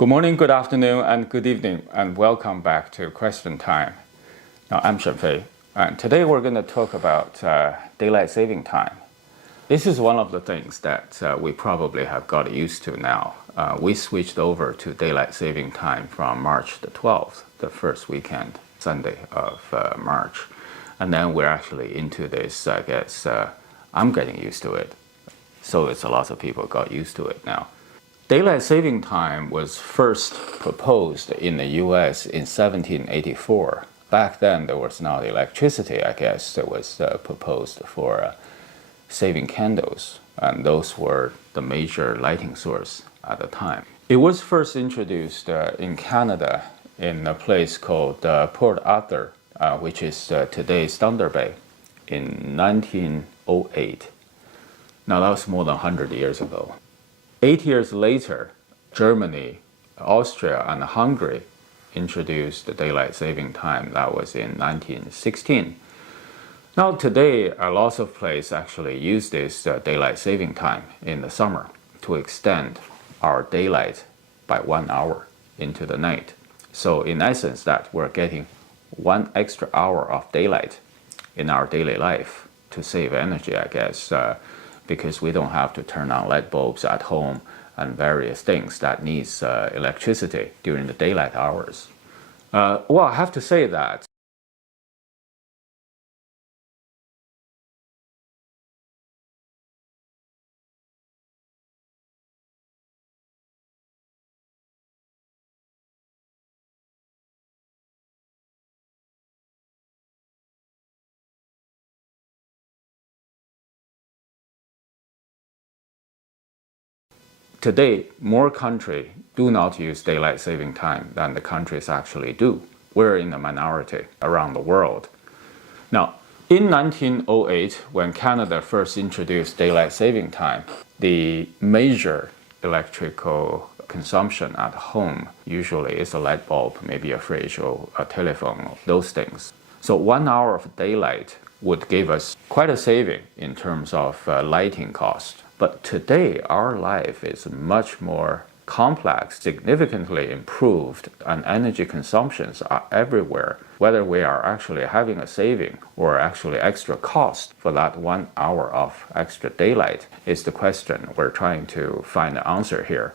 Good morning, good afternoon, and good evening, and welcome back to Question Time. Now, I'm Shenfei, and today we're going to talk about daylight saving time. This is one of the things that we probably have got used to now. We switched over to daylight saving time from March the 12th, the first weekend, Sunday of March. And then we're actually into this, I guess, I'm getting used to it. So it's a lot of people got used to it now. Daylight saving time was first proposed in the US in 1784. Back then there was not electricity, I guess, that was proposed for saving candles, and those were the major lighting source at the time. It was first introduced in Canada in a place called Port Arthur, which is today's Thunder Bay, in 1908. Now that was more than 100 years ago. 8 years later, Germany, Austria, and Hungary introduced the daylight saving time. That was in 1916. Now today, a lot of places actually use this daylight saving time in the summer to extend our daylight by 1 hour into the night. So in essence, that we're getting 1 extra hour of daylight in our daily life to save energy, I guess, because we don't have to turn on LED bulbs at home and various things that needs electricity during the daylight hours. Well, I have to say that today, more countries do not use daylight saving time than the countries actually do. We're in the minority around the world. Now, in 1908, when Canada first introduced daylight saving time, the major electrical consumption at home usually is a light bulb, maybe a fridge or a telephone, those things. So 1 hour of daylight would give us quite a saving in terms of lighting cost. But today, our life is much more complex, significantly improved, and energy consumptions are everywhere. Whether we are actually having a saving or actually extra cost for that 1 hour of extra daylight is the question we're trying to find the answer here.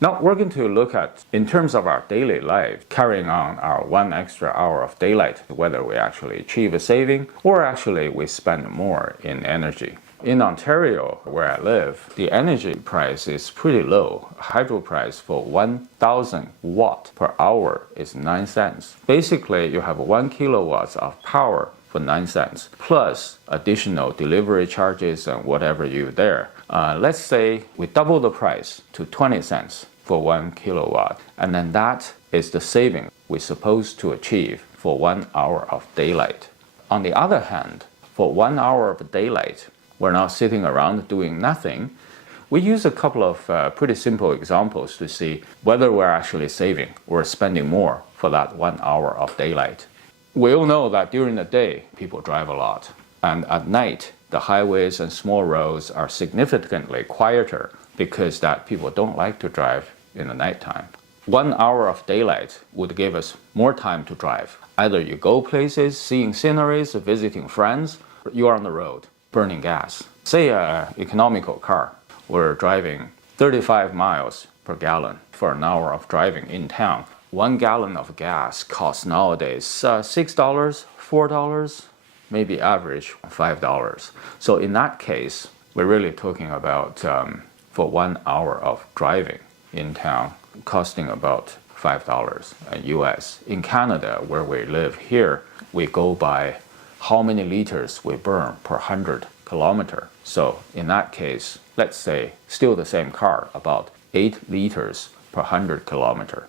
Now, we're going to look at, in terms of our daily life, carrying on our 1 extra hour of daylight, whether we actually achieve a saving or actually we spend more in energy. In Ontario, where I live, the energy price is pretty low. Hydro price for 1,000 watt per hour is 9 cents. Basically, you have 1 kilowatts of power for 9 cents, plus additional delivery charges and whatever you there. Let's say we double the price to 20 cents for 1 kilowatt, and then that is the saving we're supposed to achieve for 1 hour of daylight. On the other hand, for 1 hour of daylight, we're not sitting around doing nothing. We use a couple of pretty simple examples to see whether we're actually saving or spending more for that 1 hour of daylight. We all know that during the day, people drive a lot. And at night, the highways and small roads are significantly quieter because that people don't like to drive in the nighttime. 1 hour of daylight would give us more time to drive. Either you go places, seeing sceneries, visiting friends, or you're on the road, burning gas. Say an economical car, we're driving 35 miles per gallon for an hour of driving in town. 1 gallon of gas costs nowadays $6, $4, maybe average $5. So in that case, we're really talking about for 1 hour of driving in town, costing about $5 US. In Canada, where we live here, we go by how many liters we burn per 100 kilometer. So in that case, let's say still the same car, about 8 liters per 100 kilometer.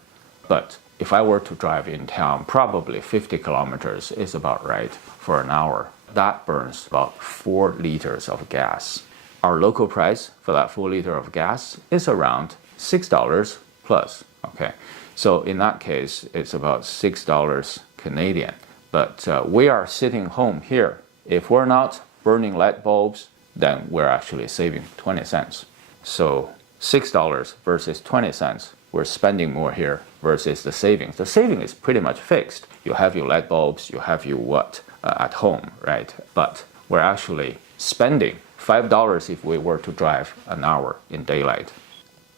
But if I were to drive in town, probably 50 kilometers is about right for an hour. That burns about 4 liters of gas. Our local price for that 4 liter of gas is around $6 plus. Okay, so in that case, it's about $6 Canadian. But we are sitting home here. If we're not burning light bulbs, then we're actually saving 20 cents. So $6 versus 20 cents we're spending more here versus the savings. The saving is pretty much fixed. You have your light bulbs, you have your what at home, right? But we're actually spending $5 if we were to drive an hour in daylight.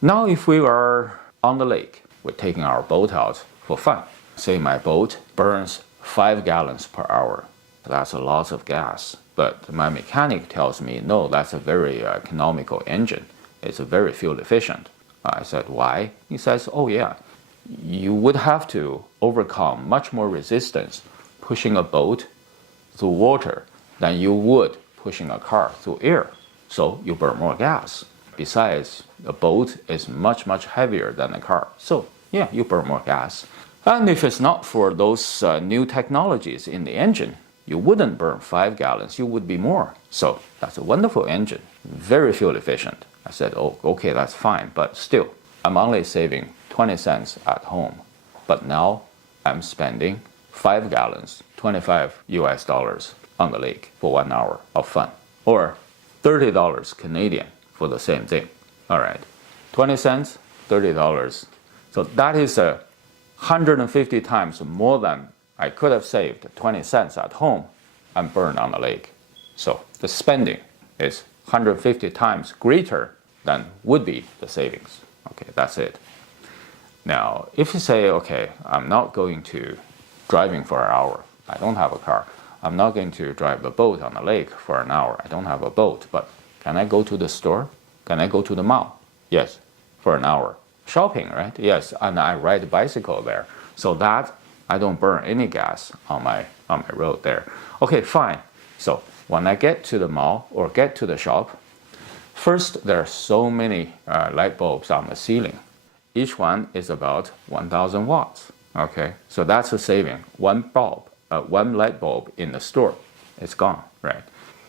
Now if we are on the lake, we're taking our boat out for fun. Say my boat burns 5 gallons per hour. That's a lot of gas. But my mechanic tells me, no, that's a very economical engine. It's very fuel efficient. I said, why? He says, oh yeah, you would have to overcome much more resistance pushing a boat through water than you would pushing a car through air. So you burn more gas. Besides, a boat is much, much heavier than a car. So yeah, you burn more gas. And if it's not for those new technologies in the engine, you wouldn't burn 5 gallons, you would be more. So that's a wonderful engine, very fuel efficient. I said, oh, okay, that's fine, but still, I'm only saving 20 cents at home. But now I'm spending 5 gallons, 25 US dollars on the lake for 1 hour of fun. Or $30 Canadian for the same thing. All right, 20 cents, $30. So that is 150 times more than I could have saved 20 cents at home and burned on the lake. So the spending is 150 times greater than would be the savings. Okay, that's it. Now, if you say, okay, I'm not going to driving for an hour. I don't have a car. I'm not going to drive a boat on the lake for an hour. I don't have a boat, but can I go to the store? Can I go to the mall? Yes, for an hour. Shopping, right? Yes, and I ride a bicycle there. So that I don't burn any gas on my road there. Okay, fine. So when I get to the mall or get to the shop, first there are so many light bulbs on the ceiling. Each one is about 1,000 watts. Okay, so that's a saving. One light bulb in the store, it's gone, right?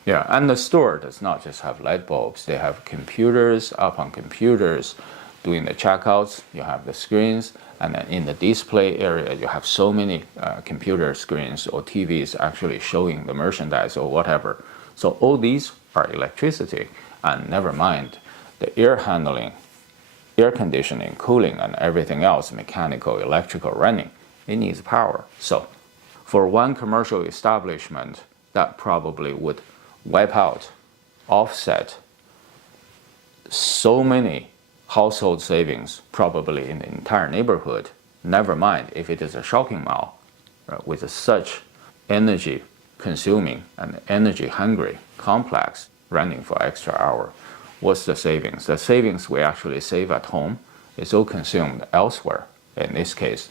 Yeah, and the store does not just have light bulbs. They have computers, up on computers, doing the checkouts. You have the screens, and then in the display area, you have so many computer screens or TVs actually showing the merchandise or whatever. So all these are electricity, and never mind the air handling, air conditioning, cooling, and everything else, mechanical, electrical running. It needs power. So for one commercial establishment, that probably would wipe out, offset so many household savings, probably in the entire neighborhood. Never mind if it is a shopping mall with such energy consuming and energy hungry complex running for extra hour. What's the savings? The savings we actually save at home is all consumed elsewhere, in this case,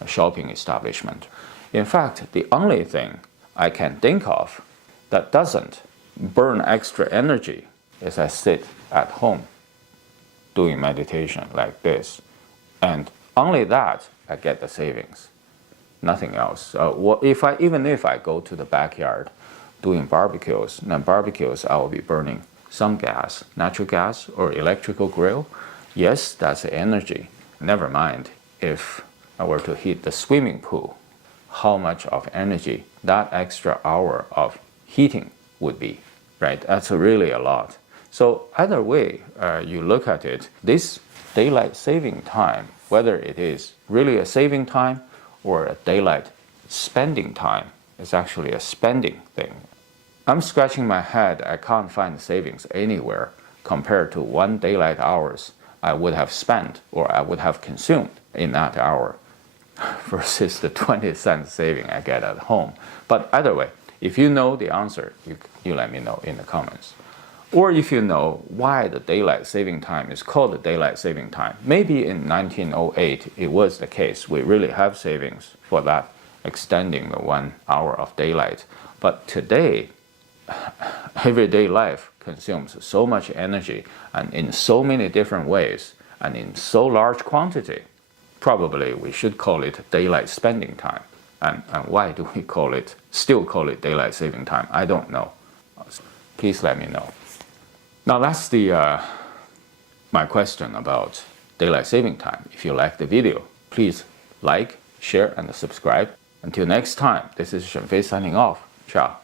a shopping establishment. In fact, the only thing I can think of that doesn't burn extra energy is I sit at home doing meditation like this. And only that I get the savings, nothing else. Even if I go to the backyard doing barbecues, then barbecues I will be burning some gas, natural gas or electrical grill. Yes, that's energy. Never mind if I were to heat the swimming pool, how much of energy that extra hour of heating would be, right? That's really a lot. So either way you look at it, this daylight saving time, whether it is really a saving time or a daylight spending time, is actually a spending thing. I'm scratching my head. I can't find savings anywhere compared to 1 daylight hours I would have spent or I would have consumed in that hour versus the 20 cents saving I get at home. But either way, if you know the answer, you let me know in the comments. Or if you know why the daylight saving time is called the daylight saving time. Maybe in 1908 it was the case. We really have savings for that, extending the 1 hour of daylight. But today, everyday life consumes so much energy and in so many different ways and in so large quantity. Probably we should call it daylight spending time. And why do we still call it daylight saving time? I don't know. Please let me know. Now that's my question about daylight saving time. If you like the video, please like, share, and subscribe. Until next time, this is Shenfei signing off. Ciao.